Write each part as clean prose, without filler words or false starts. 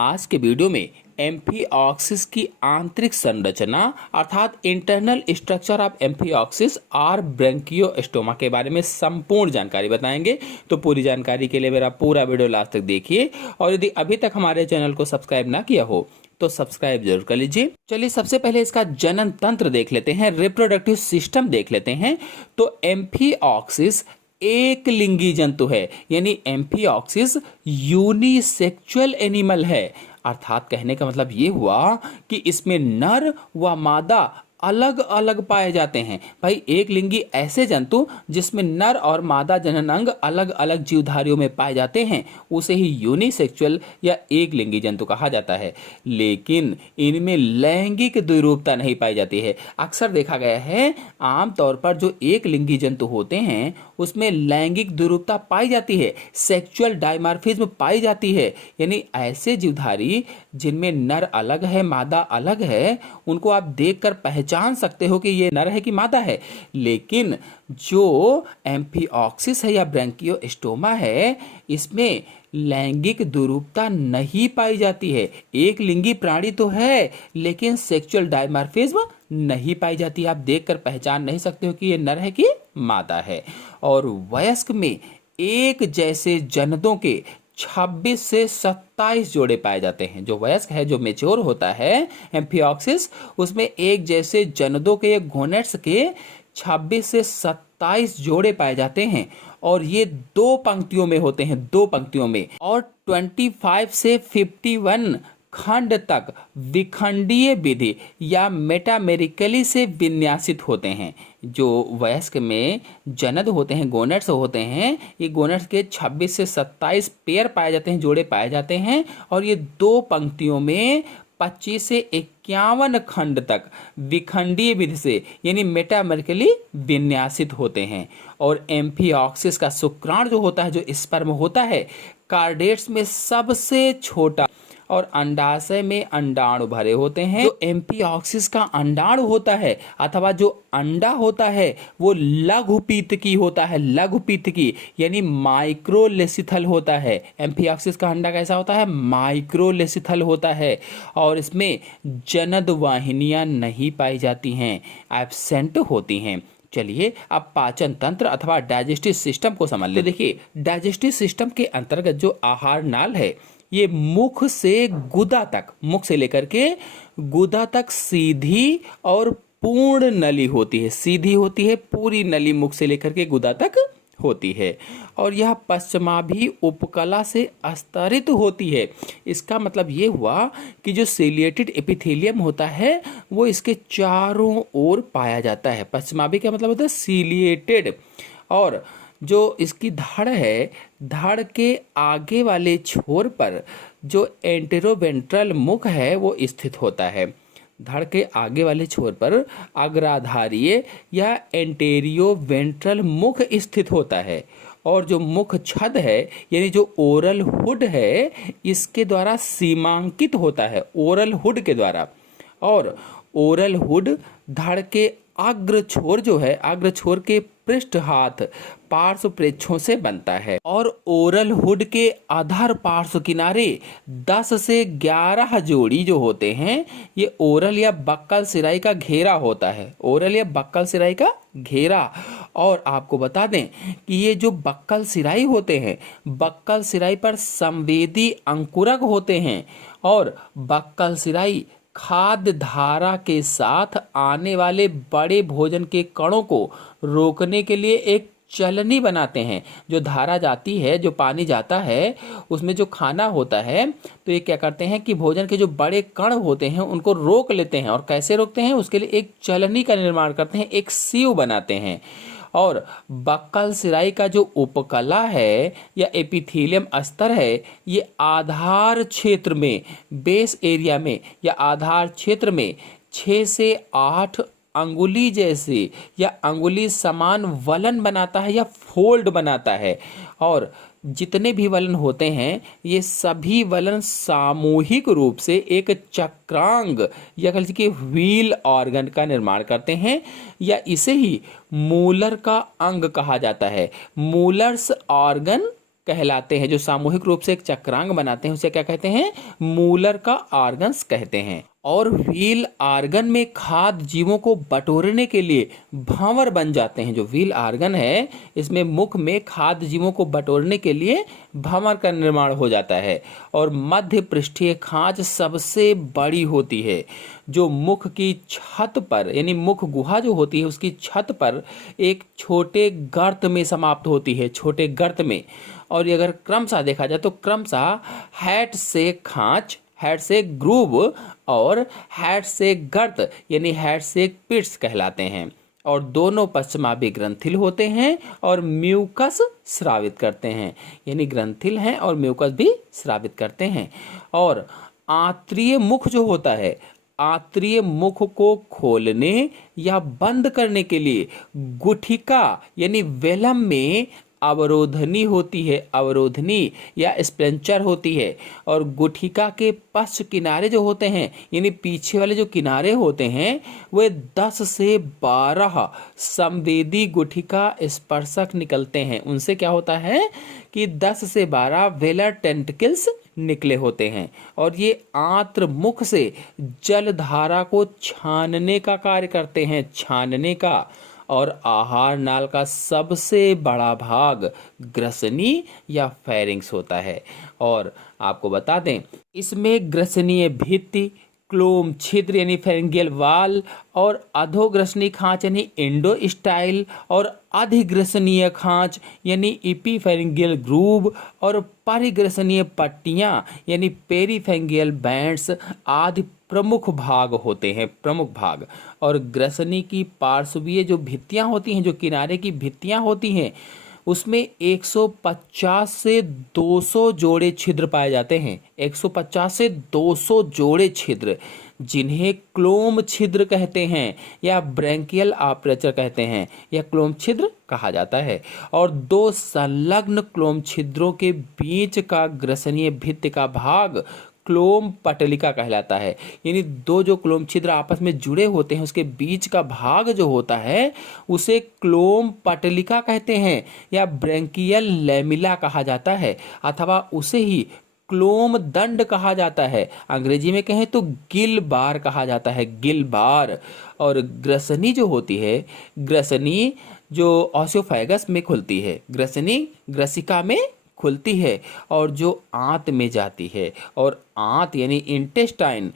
आज के वीडियो में एम्फिऑक्सिस की आंतरिक संरचना अर्थात इंटरनल स्ट्रक्चर ऑफ एम्फिऑक्सिस और ब्रैंकियोस्टोमा के बारे में संपूर्ण जानकारी बताएंगे। तो पूरी जानकारी के लिए मेरा पूरा वीडियो लास्ट तक देखिए और यदि अभी तक हमारे चैनल को सब्सक्राइब ना किया हो तो सब्सक्राइब जरूर कर लीजिए। चलिए सबसे पहले इसका जनन तंत्र देख लेते हैं, रिप्रोडक्टिव सिस्टम देख लेते हैं। तो एम्फिऑक्सिस एक लिंगी जंतु है, यानी एम्फिऑक्सिस यूनिसेक्सुअल एनिमल है। अर्थात कहने का मतलब ये हुआ कि इसमें नर व मादा अलग अलग पाए जाते हैं। भाई एक लिंगी ऐसे जंतु जिसमें नर और मादा जनन अंग अलग अलग जीवधारियों में पाए जाते हैं उसे ही यूनिसेक्सुअल या एक लिंगी जंतु कहा जाता है। लेकिन इनमें लैंगिक द्विरूपता नहीं पाई जाती है। अक्सर देखा गया है आमतौर पर जो एक लिंगी जंतु होते हैं उसमें लैंगिक द्विरूपता पाई जाती है, सेक्सुअल डायमॉर्फिज्म पाई जाती है। यानी ऐसे जीवधारी जिनमें नर अलग है मादा अलग है उनको आप देखकर पहचान सकते हो कि ये नर है कि मादा है। लेकिन जो एम्फिऑक्सिस है या ब्रैंकियोस्टोमा है इसमें लैंगिक द्विरूपता नहीं पाई जाती है। एक लिंगी प्राणी तो है लेकिन सेक्सुअल डायमॉर्फिज्म नहीं पाई जाती। आप देखकर पहचान नहीं सकते हो कि ये नर है कि मादा है। और वयस्क में एक जैसे जनदों के 26 से 27 जोड़े पाए जाते हैं। जो वयस्क है, जो मेच्योर होता है एम्फिऑक्सिस, उसमें एक जैसे जनदों के गोनेट्स के 26 से 27 जोड़े पाए जाते हैं और ये दो पंक्तियों में होते हैं, दो पंक्तियों में। और 25 से 51 खंड तक विखंडीय विधि या मेटामेरिकली से विन्यासित होते हैं। जो वयस्क में जनद होते हैं, गोनेट्स होते हैं, ये गोनेट्स के 26 से 27 पेयर पाए जाते हैं, जोड़े पाए जाते हैं और ये दो पंक्तियों में 25 से 51 खंड तक विखंडीय विधि से यानी मेटामेरिकली विन्यासित होते हैं। और एम्फिऑक्सिस का शुक्राणु जो होता है, जो स्पर्म होता है, कार्डेट्स में सबसे छोटा और अंडाशय में अंडाणु भरे होते हैं। जो एम्फिऑक्सिस का अंडाणु होता है अथवा जो अंडा होता है वो लघुपीतकी होता है, लघुपीतकी यानी माइक्रोलेसिथल होता है। एम्फिऑक्सिस का अंडा कैसा होता है? माइक्रोलेसिथल होता है और इसमें जनद वाहिनियां नहीं पाई जाती हैं, एब्सेंट होती हैं। चलिए अब पाचन तंत्र अथवा डाइजेस्टिव सिस्टम को समझ ले। देखिए डाइजेस्टिव सिस्टम के अंतर्गत जो आहार नाल है ये मुख से गुदा तक, मुख से लेकर के गुदा तक सीधी और पूर्ण नली होती है, सीधी होती है, पूरी नली मुख से लेकर के गुदा तक होती है और यह पश्चिमाभी उपकला से स्तरित होती है। इसका मतलब ये हुआ कि जो सीलिएटेड एपिथेलियम होता है वो इसके चारों ओर पाया जाता है। पश्चिमाभी का मतलब होता है सीलिएटेड। और जो इसकी धड़ है, धड़ के आगे वाले छोर पर जो एंटेरोवेंट्रल मुख है वो स्थित होता है। धड़ के आगे वाले छोर पर अग्राधारीय या एंटेरियो वेंट्रल मुख स्थित होता है और जो मुख छद है यानी जो ओरल हुड है इसके द्वारा सीमांकित होता है, ओरल हुड के द्वारा। और ओरल हुड धड़ के अग्र छोर जो है, अग्र छोर के पृष्ठ हाथ पार्श्व प्रेक्षों से बनता है और ओरल हुड के अधर पार्श्व किनारे 10 से 11 जोड़ी जो होते हैं ये ओरल या बक्कल सिराई का घेरा होता है, ओरल या बक्कल सिराई का घेरा। और आपको बता दें कि ये जो बक्कल सिराई होते हैं, बक्कल सिराई पर संवेदी अंकुरक होते हैं और बक्कल सिराई खाद्य धारा के साथ आने वाले बड़े भोजन के कणों को रोकने के लिए एक चलनी बनाते हैं। जो धारा जाती है, जो पानी जाता है उसमें जो खाना होता है तो ये क्या करते हैं कि भोजन के जो बड़े कण होते हैं उनको रोक लेते हैं। और कैसे रोकते हैं? उसके लिए एक चलनी का निर्माण करते हैं, एक सीव बनाते हैं। और बक्कल सिराई का जो उपकला है या एपिथेलियम स्तर है ये आधार क्षेत्र में, बेस एरिया में या आधार क्षेत्र में 6 से 8 अंगुली जैसे या अंगुली समान वलन बनाता है या फोल्ड बनाता है। और जितने भी वलन होते हैं ये सभी वलन सामूहिक रूप से एक चक्रांग या कह लीजिए व्हील ऑर्गन का निर्माण करते हैं या इसे ही मूलर का अंग कहा जाता है। मूलर्स ऑर्गन कहलाते हैं। जो सामूहिक रूप से एक चक्रांग बनाते हैं उसे क्या कहते हैं? मूलर का ऑर्गन्स कहते हैं। और व्हील ऑर्गन में खाद्य जीवों को बटोरने के लिए भंवर बन जाते हैं। जो व्हील ऑर्गन है इसमें मुख में खाद्य जीवों को बटोरने के लिए भंवर का निर्माण हो जाता है। और मध्य पृष्ठीय खांच सबसे बड़ी होती है, जो मुख की छत पर यानी मुख गुहा जो होती है उसकी छत पर एक छोटे गर्त में समाप्त होती है, छोटे गर्त में। और ये अगर क्रमशः देखा जाए तो क्रमशः हेड से खांच, हेड से ग्रूव और हेड से गर्त यानी हेड से पिट्स कहलाते हैं। और दोनों पश्चिमाभी ग्रंथिल होते हैं और म्यूकस स्रावित करते हैं, यानी ग्रंथिल हैं और म्यूकस भी स्रावित करते हैं। और आंतरीय मुख जो होता है, आंतरीय मुख को खोलने या बंद करने के लिए गुठिका यानी वेलम में अवरोधनी होती है, अवरोधनी या स्प्लेंचर होती है। और गुठिका के पश्च किनारे जो होते हैं यानी पीछे वाले जो किनारे होते हैं वे 10 से 12 संवेदी गुठिका स्पर्शक निकलते हैं। उनसे क्या होता है कि 10 से 12 वेलर टेंटिकल्स निकले होते हैं। और ये आंत्र मुख से जलधारा को छानने का कार्य करते हैं, छानने का। और आहार नाल का सबसे बड़ा भाग ग्रसनी या फेरिंग्स होता है। और आपको बता दें इसमें ग्रसनीय भित्ति, क्लोम छिद्र यानी फेरिंगियल वाल और अधोग्रसनी खांच यानी इंडोस्टाइल और अधिग्रसनीय खांच यानी इपीफेरिंगियल ग्रूव और परिग्रसनीय पट्टियां यानी पेरीफेरिंगियल बैंड्स आदि प्रमुख भाग होते हैं, प्रमुख भाग। और ग्रसनी की पार्श्वीय जो भित्तियां होती हैं, जो किनारे की भित्तियां होती हैं, उसमें 150 से 200 जोड़े छिद्र पाए जाते हैं। 150 से 200 जोड़े छिद्र, जिन्हें क्लोम छिद्र कहते हैं या ब्रैंकियल आपर्चर कहते हैं, या क्लोम छिद्र कहा जाता है। और 2 संलग्न क्लोम छिद्रों के बीच का ग्रसनीय भित्ति का भाग क्लोम पटलिका कहलाता है। यानी 2 जो क्लोम छिद्र आपस में जुड़े होते हैं उसके बीच का भाग जो होता है उसे क्लोम पटलिका कहते हैं या ब्रैंकियल लैमिला कहा जाता है, अथवा उसे ही क्लोम दंड कहा जाता है। अंग्रेजी में कहें तो गिल बार कहा जाता है, गिल बार। और ग्रसनी जो होती है, ग्रसनी जो ऑसियोफेगस में खुलती है, ग्रसनी ग्रसिका में खुलती है और जो आंत में जाती है। और आंत यानी इंटेस्टाइन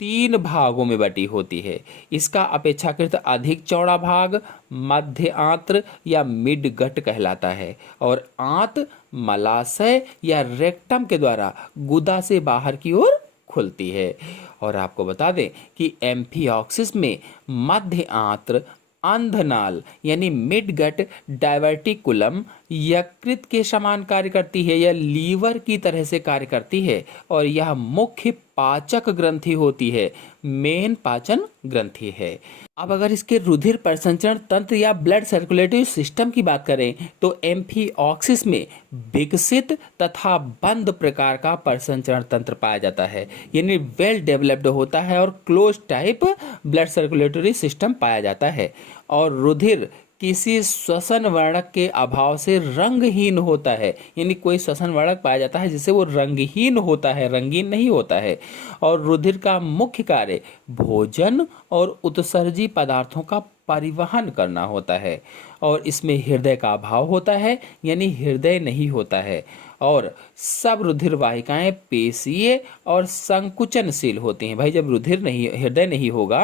3 भागों में बटी होती है। इसका अपेक्षाकृत अधिक चौड़ा भाग मध्य आंत्र या मिड गट कहलाता है। और आंत मलाशय या रेक्टम के द्वारा गुदा से बाहर की ओर खुलती है। और आपको बता दें कि एम्फिऑक्सिस में मध्य आंत्र अंधनाल यानी मिडगट डाइवर्टिकुलम यकृत के समान कार्य करती है या लीवर की तरह से कार्य करती है। और यह मुख्य पाचक ग्रंथि होती है, मेन पाचन ग्रंथि है। अब अगर इसके रुधिर परिसंचरण तंत्र या ब्लड सर्कुलेटरी सिस्टम की बात करें तो एम्फिऑक्सिस में विकसित तथा बंद प्रकार का परिसंचरण तंत्र पाया जाता है, यानी वेल डेवलप्ड होता है और close type blood circulatory system पाया जाता है। और रुधिर किसी श्वसन वर्णक के अभाव से रंगहीन होता है, यानी कोई श्वसन वर्णक पाया जाता है जिससे वो रंगहीन होता है, रंगीन नहीं होता है। और रुधिर का मुख्य कार्य भोजन और उत्सर्जी पदार्थों का परिवहन करना होता है। और इसमें हृदय का अभाव होता है, यानी हृदय नहीं होता है। और सब रुधिर वाहिकाएं पेशीय और संकुचनशील होती हैं। भाई जब हृदय नहीं होगा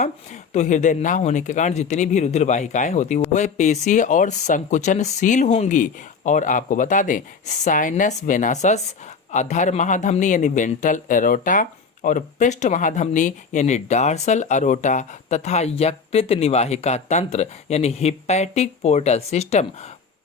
तो हृदय ना होने के कारण जितनी भी रुधिर वाहिकाएं होती वह पेशीय और संकुचनशील होंगी। और आपको बता दें साइनस वेनासस अधर महाधमनी यानी वेंट्रल एरोटा और पृष्ठ महाधमनी यानी डार्सल अरोटा तथा यकृत निवाहिका तंत्र यानी हिपैटिक पोर्टल सिस्टम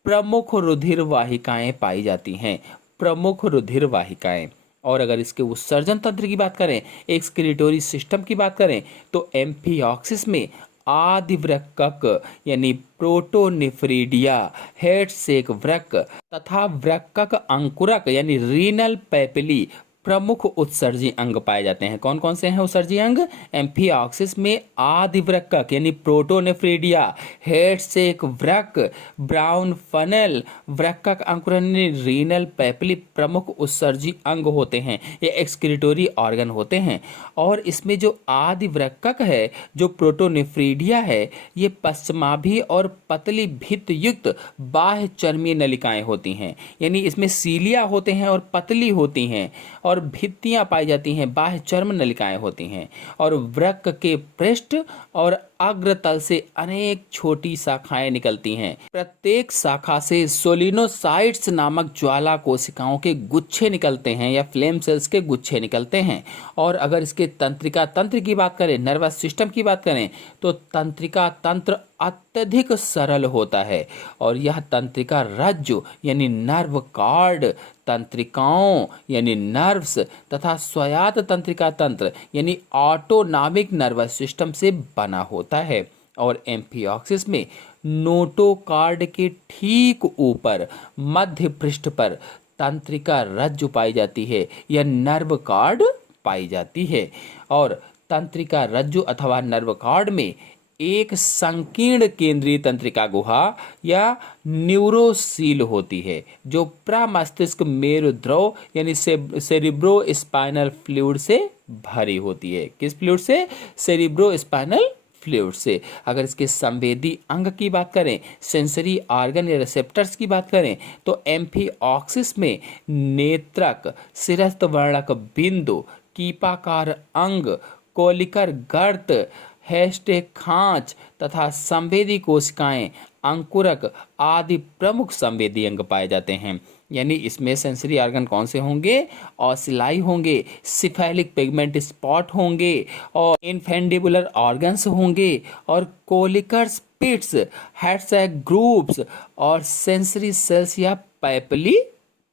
प्रमुख रुधिर वाहिकाएं पाई जाती हैं, प्रमुख रुधिर वाहिकाएं। और अगर इसके उत्सर्जन तंत्र की बात करें, एक्सक्रीटोरी सिस्टम की बात करें तो एम्फिऑक्सिस में आदिवृक्कक यानी प्रोटोनिफ्रीडिया, हेड सेक वृक्क तथा वृक्कक अंकुरक यानी रीनल पैपिली प्रमुख उत्सर्जी अंग पाए जाते हैं। कौन कौन से हैं उत्सर्जी अंग? एम्फिऑक्सिस में आदिवृक्कक यानी प्रोटोनेफ्रिडिया, हेड से एक वृक्क, ब्राउन फनेल, वृक्कक अंकुरन रीनल पैपिली प्रमुख उत्सर्जी अंग होते हैं। ये एक्सक्रीटोरी ऑर्गन होते हैं। और इसमें जो आदिवृक्कक है, जो प्रोटोनेफ्रिडिया है, ये पश्चिमाभी और पतली भित्त युक्त बाह्य चर्मीय नलिकाएं होती हैं। यानी इसमें सीलिया होते हैं और पतली होती हैं, और भित्तियां पाई जाती हैं, बाह्य चर्म नलिकाएं होती हैं। और वृक्क के पृष्ठ और अग्रतल से अनेक छोटी शाखाएं निकलती हैं। प्रत्येक शाखा से सोलिनोसाइट्स नामक ज्वाला कोशिकाओं के गुच्छे निकलते हैं या फ्लेम सेल्स के गुच्छे निकलते हैं। और अगर इसके तंत्रिका तंत्र की बात करें, नर्वस सिस्टम की बात करें, तो तंत्रिका तंत्र अत्यधिक सरल होता है। और यह तंत्रिका रज्जु यानी नर्व कार्ड, तंत्रिकाओं यानी नर्व्स तथा स्वायत्त तंत्रिका तंत्र यानी ऑटोनॉमिक नर्वस सिस्टम से बना होता है। और एम्फिऑक्सिस में नोटोकार्ड के ठीक ऊपर मध्य पृष्ठ पर तंत्रिका रज्जु पाई जाती है या नर्व कार्ड पाई जाती है। और तंत्रिका रज्जु अथवा नर्व कार्ड में एक संकीर्ण केंद्रीय तंत्रिका गुहा या न्यूरोसील होती है, जो प्रमस्तिष्क मेरुद्रव यानी सेरिब्रो स्पाइनल फ्लूइड से भरी होती है। किस फ्लूइड से? सेरिब्रो स्पाइनल फ्लूइड से। अगर इसके संवेदी अंग की बात करें, सेंसरी ऑर्गन या रिसेप्टर्स की बात करें, तो एम्फिऑक्सिस में नेत्रक, सिरस्थ वर्णक बिंदु, कीपाकार अंग, कोलिकर गर्त, हैशटैग खांच तथा संवेदी कोशिकाएं, अंकुरक आदि प्रमुख संवेदी अंग पाए जाते हैं। यानी इसमें सेंसरी ऑर्गन कौन से होंगे? ऑसिलाई होंगे, सिफेलिक पिगमेंट स्पॉट होंगे, और इनफेंडिबुलर ऑर्गन्स होंगे, और कोलिकर स्पिट्स, हैशटैग ग्रुप्स और सेंसरी सेल्स या पैपिली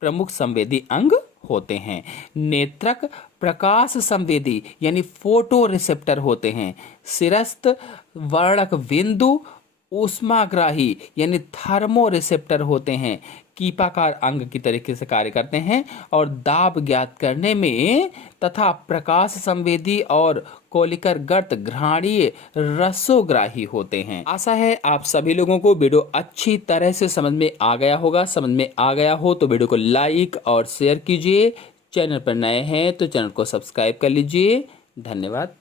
प्रमुख संवेदी अंग होते हैं। नेत्रक प्रकाश संवेदी यानी फोटो रिसेप्टर होते हैं। सिरस्थ वर्णक बिंदु ऊष्माग्राही यानी थर्मो रिसेप्टर होते हैं, कीपाकार अंग की तरीके से कार्य करते हैं और दाब ज्ञात करने में, तथा प्रकाश संवेदी और कोलिकर गर्त घ्राणीय रसोग्राही होते हैं। आशा है आप सभी लोगों को वीडियो अच्छी तरह से समझ में आ गया होगा। समझ में आ गया हो तो वीडियो को लाइक और शेयर कीजिए। चैनल पर नए हैं तो चैनल को सब्सक्राइब कर लीजिए। धन्यवाद।